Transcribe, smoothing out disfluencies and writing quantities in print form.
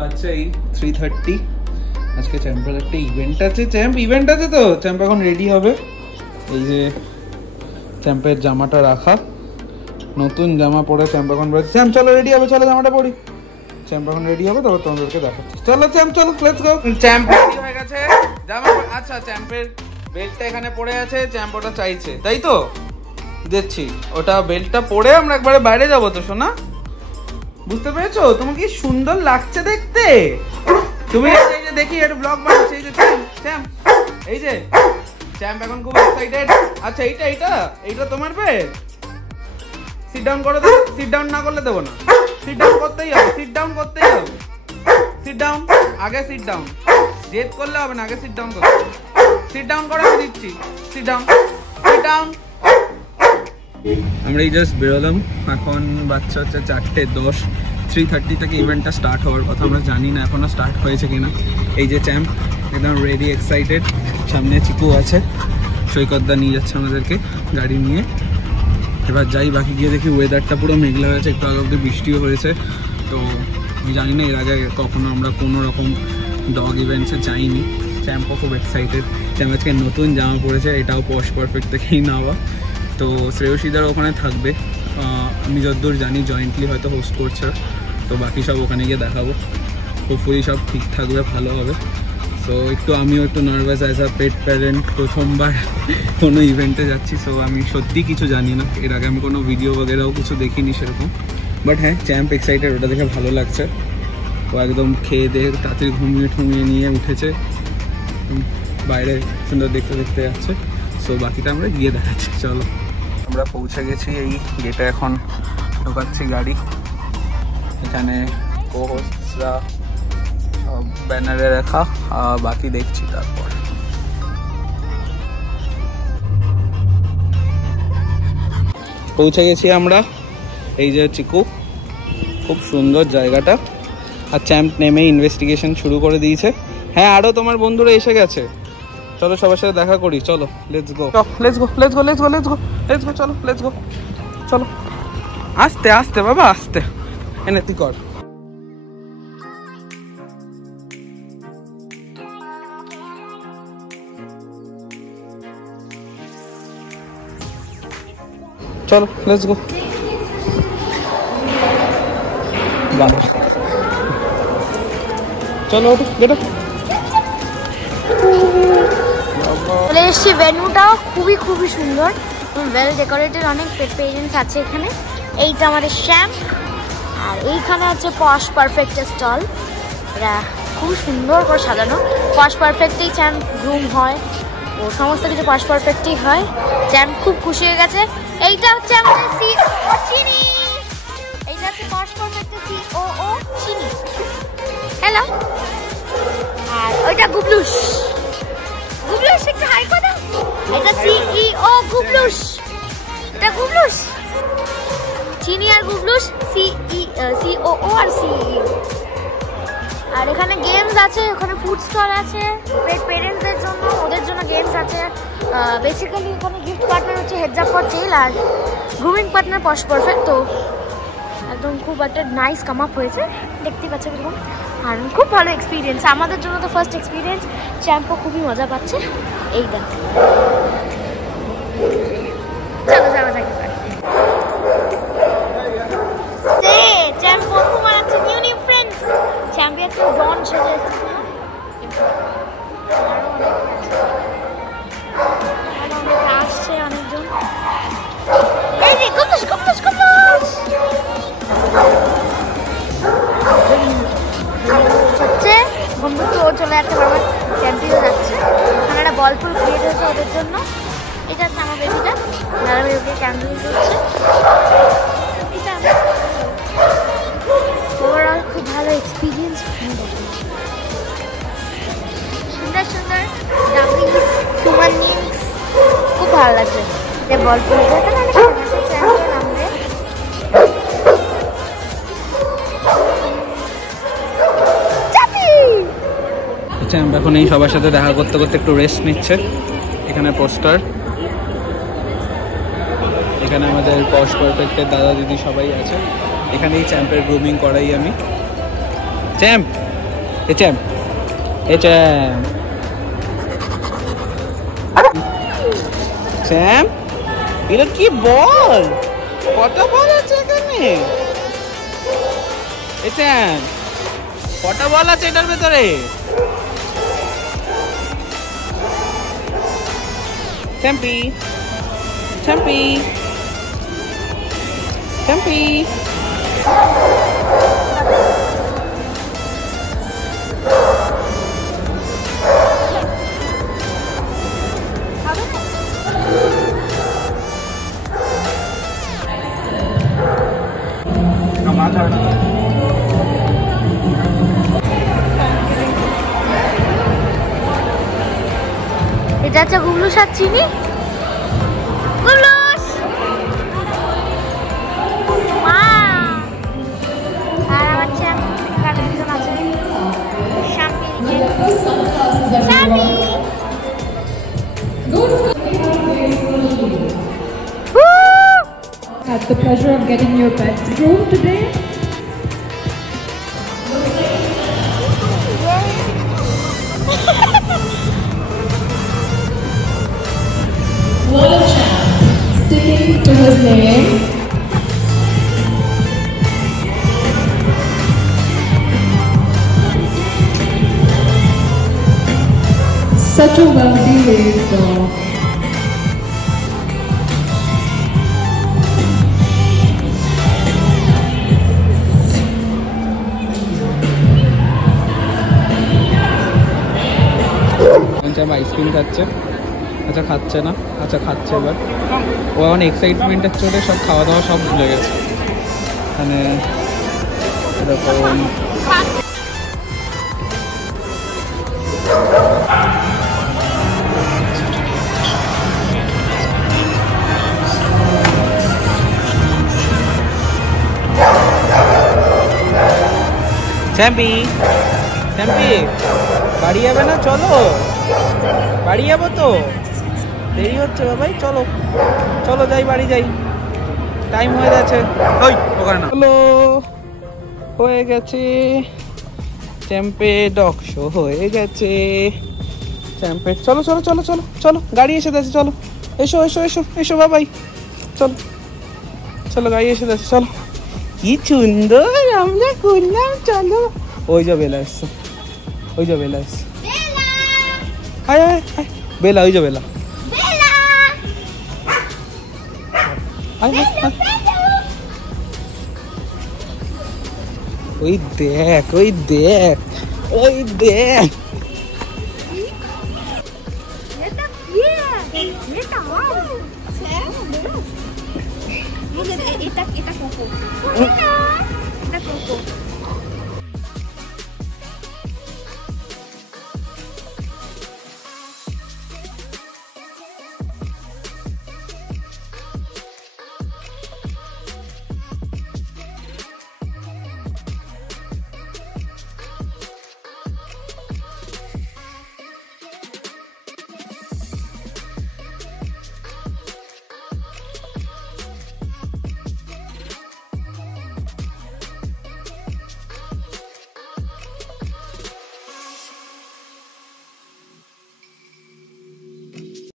বাচ্চা এই 3:30 আজকে চ্যাম্পের একটা ইভেন্ট আছে। ইভেন্ট আছে তো চ্যাম্প এখন রেডি হবে। এই যে চ্যাম্পের জামাটা রাখা, নতুন জামা পরে চ্যাম্প এখন চ্যাম্প চলো রেডি হবে, চলো জামাটা পরি। চ্যাম্প এখন রেডি হবে, তারপর তোমাদেরকে দেখাচ্ছি। চলো চ্যাম্প চলো, লেটস গো। চ্যাম্প রেডি হয়ে গেছে, জামা আচ্ছা চ্যাম্পের বেল্টটা এখানে পড়ে আছে, চ্যাম্প ওটা চাইছে তাই তো দিচ্ছি। ওটা বেল্টটা পরে আমরা একবারে বাইরে যাবো তো সোনা, বুঝতে পেরেছো? তোমার কি সুন্দর লাগছে দেখতে। তুমি এই যে দেখি একটা ব্লগ বানাচ্ছে, এই যে চ্যাম্প এই যে চ্যাম্প এখন খুব এক্সাইটেড। আচ্ছা এইটা তোমার বেড, সিট ডাউন করে দেবো। সিট ডাউন না করলে দেবো না, সিট ডাউন করতেই হবে, সিট ডাউন করতেই হবে। সিট ডাউন, আগে সিট ডাউন, জেদ করলে হবে না, আগে সিট ডাউন করতে। সিট ডাউন করে আমি দিচ্ছি, সিট ডাউন, সিট ডাউন। আমরা এই জাস্ট বেরোলাম, এখন বাচ্চা হচ্ছে 4:10। 3:30 থেকে ইভেন্টটা স্টার্ট হওয়ার কথা, আমরা জানি না এখনো স্টার্ট হয়েছে কিনা। এই যে চ্যাম্প একদম রেডি এক্সাইটেড, সামনে চিকু আছে, সৈকতদা নিয়ে যাচ্ছে আমাদেরকে গাড়ি নিয়ে। এবার যাই, বাকি গিয়ে দেখি ওয়েদারটা পুরো মেঘলা হয়েছে, একটু আগে অব্দি বৃষ্টিও হয়েছে। তো আমি জানি না এর আগে কখনো আমরা কোনো রকম ডগ ইভেন্টসে যাইনি। চ্যাম্পও খুব এক্সাইটেড, চ্যাম্প আজকে নতুন জামা পড়েছে, এটাও পশ পারফেক্ট থেকেই নেওয়া। তো শ্রেয়সীদার ওখানে থাকবে, আমি যতদূর জানি জয়েন্টলি হয়তো হোস্ট করছে। তো বাকি সব ওখানে গিয়ে দেখাবো, হোপফুলি সব ঠিক থাকবে, ভালো হবে। সো আমিও একটু nervous as a pet parent, প্রথমবার কোনো ইভেন্টে যাচ্ছি। সো আমি সত্যি কিছু জানি না, এর আগে আমি কোনো ভিডিও বগেরাও কিছু দেখিনি সেরকম। বাট হ্যাঁ, চ্যাম্প এক্সাইটেড, ওটা দেখে ভালো লাগছে। ও একদম খেয়ে দিয়ে তাড়াতাড়ি ঘুমিয়ে নিয়ে উঠেছে, বাইরে সুন্দর দেখতে যাচ্ছে। সো বাকিটা আমরা গিয়ে দেখাচ্ছি, চলো। আমরা পৌঁছে গেছি, এই গেটে এখন ঢোকাচ্ছি গাড়ি। এখানে কো-হোস্টরা ব্যানারে রাখা, বাকি দেখছি তারপর। পৌঁছে গেছি আমরা, এই যে চিকু, খুব সুন্দর জায়গাটা। আর চ্যাম্প নেমে ইনভেস্টিগেশন শুরু করে দিয়েছে। হ্যাঁ, আরও তোমার বন্ধুরা এসে গেছে, চলো সবার সাথে দেখা করি। চলো লেটস গো, চলো আস্তে আস্তে বাবা, আস্তে এনে তুই কর। চলো লেটস গো। চলো বেটা, চলে এসছি। ভেন্যুটাও খুবই সুন্দর, ওয়েল ডেকোরেটেড, অনেক পেরেন্টস আছে এখানে। এইটা আমাদের শ্যাম্প, আর এইখানে আছে পশ পারফেক্ট স্টল। এটা খুব সুন্দর করে সাজানো, পশ পারফেক্টেই চ্যাম্প গ্রুম হয়, ও সমস্ত কিছু পশ পারফেক্টই হয়। চ্যাম্প খুব খুশি হয়ে গেছে। এইটা হচ্ছে আমাদের সিও চিনি, এইটা হচ্ছে পশ পারফেক্টের সিও চিনি। হ্যালো। আর ওইটা গুবলুস, একটা হাই কথা, এটা সিইও গুবলুস, এটা গুবলুস, চিনি আর গুবলুস, সিও আর সিইও। আর এখানে গেমস আছে, ওখানে ফুড স্টল আছে পেরেন্টসদের জন্য, ওদের জন্য গেমস আছে। বেসিক্যালি এখানে গিফট পার্টনার হচ্ছে হেডস আপ ফর টেল, আর গ্রুমিং পার্টনার পশ পারফেক্ট। তো একদম খুব একটা নাইস কাম আপ হয়েছে, দেখতে পাচ্ছেন এরকম। আর খুব ভালো এক্সপিরিয়েন্স, আমাদের জন্য তো ফার্স্ট এক্সপিরিয়েন্স। চ্যাম্পও খুবই মজা পাচ্ছে। এই দেখ, চলো যাওয়া যাক। চ্যাম্প বন্ধু বানাচ্ছে, নিউ ফ্রেন্ডস। চ্যাম্পে একটা ডন সেজে এসেছে, আসছে অনেকজন। এই যে গুবলুস হচ্ছে বন্ধুত্ব, ও চলে যাচ্ছে, বাবা চ্যাম্পিয়ন যাচ্ছে। ওখানে একটা বল ফুল ক্রিয়েট হয়েছে ওদের জন্য। এটা হচ্ছে আমার বেবিটা, দাদা বেবিকে ক্যান্ডেল দিচ্ছে। এটা ওভারঅল খুব ভালো এক্সপিরিয়েন্স, সুন্দর ডাবিস, হিউম্যান বিংস, খুব ভালো লাগছে। যে বল ফুল চ্যাম্প এখন এই সবার সাথে দেখা করতে একটু রেস্ট নিচ্ছে। এখানে পোস্টার, এখানে আমাদের পশ পারফেক্টের দাদা দিদি সবাই আছে। এখানেই চ্যাম্পের গ্রুমিং করাই আমি। চ্যাম্প এ চ্যাম্প এ চ্যাম্প চ্যাম্প এটা কি বল কটা বল আছে এখানে এ চ্যাম্প কটা বল আছে এটার ভেতরে চ্যাম্পি চ্যাম্পি চ্যাম্পি এটা হচ্ছে গুবলুস আর চিনি গুবলুস আর আমার দুজন আছে Had the pleasure of getting your pets groomed today. What a champ! Sticking to his name. Such a well-behaved dog. Ice cream খাচ্ছে আচ্ছা খাচ্ছে না আচ্ছা খাচ্ছে এবার ও এখন এক্সাইটমেন্টের চোটে সব খাওয়া দাওয়া সব ভুলে গেছে মানে এরকম চ্যাম্পি চ্যাম্পি বাড়ি যাবে না চলো বাড়ি যাবো তো দেরি হচ্ছে বাবাই চলো চলো যাই বাড়ি যাই টাইম হয়ে গেছে ওই ওখানে না হ্যালো হয়ে গেছে চ্যাম্পে ডগ শো হয়ে গেছে চ্যাম্পে চলো চলো চলো চলো চলো গাড়ি এসে গেছে চলো এসো এসো এসো এসো বাবাই চলো চলো গাড়ি এসে গেছে চলো কি সুন্দর আমরা করলাম চলো ওই যে বেলা এসছে ওই যে বেলা এসছে হাই হাই হাই বেলা ওই যে বেলা ওই দেখ ওই দেখ ওই দেখ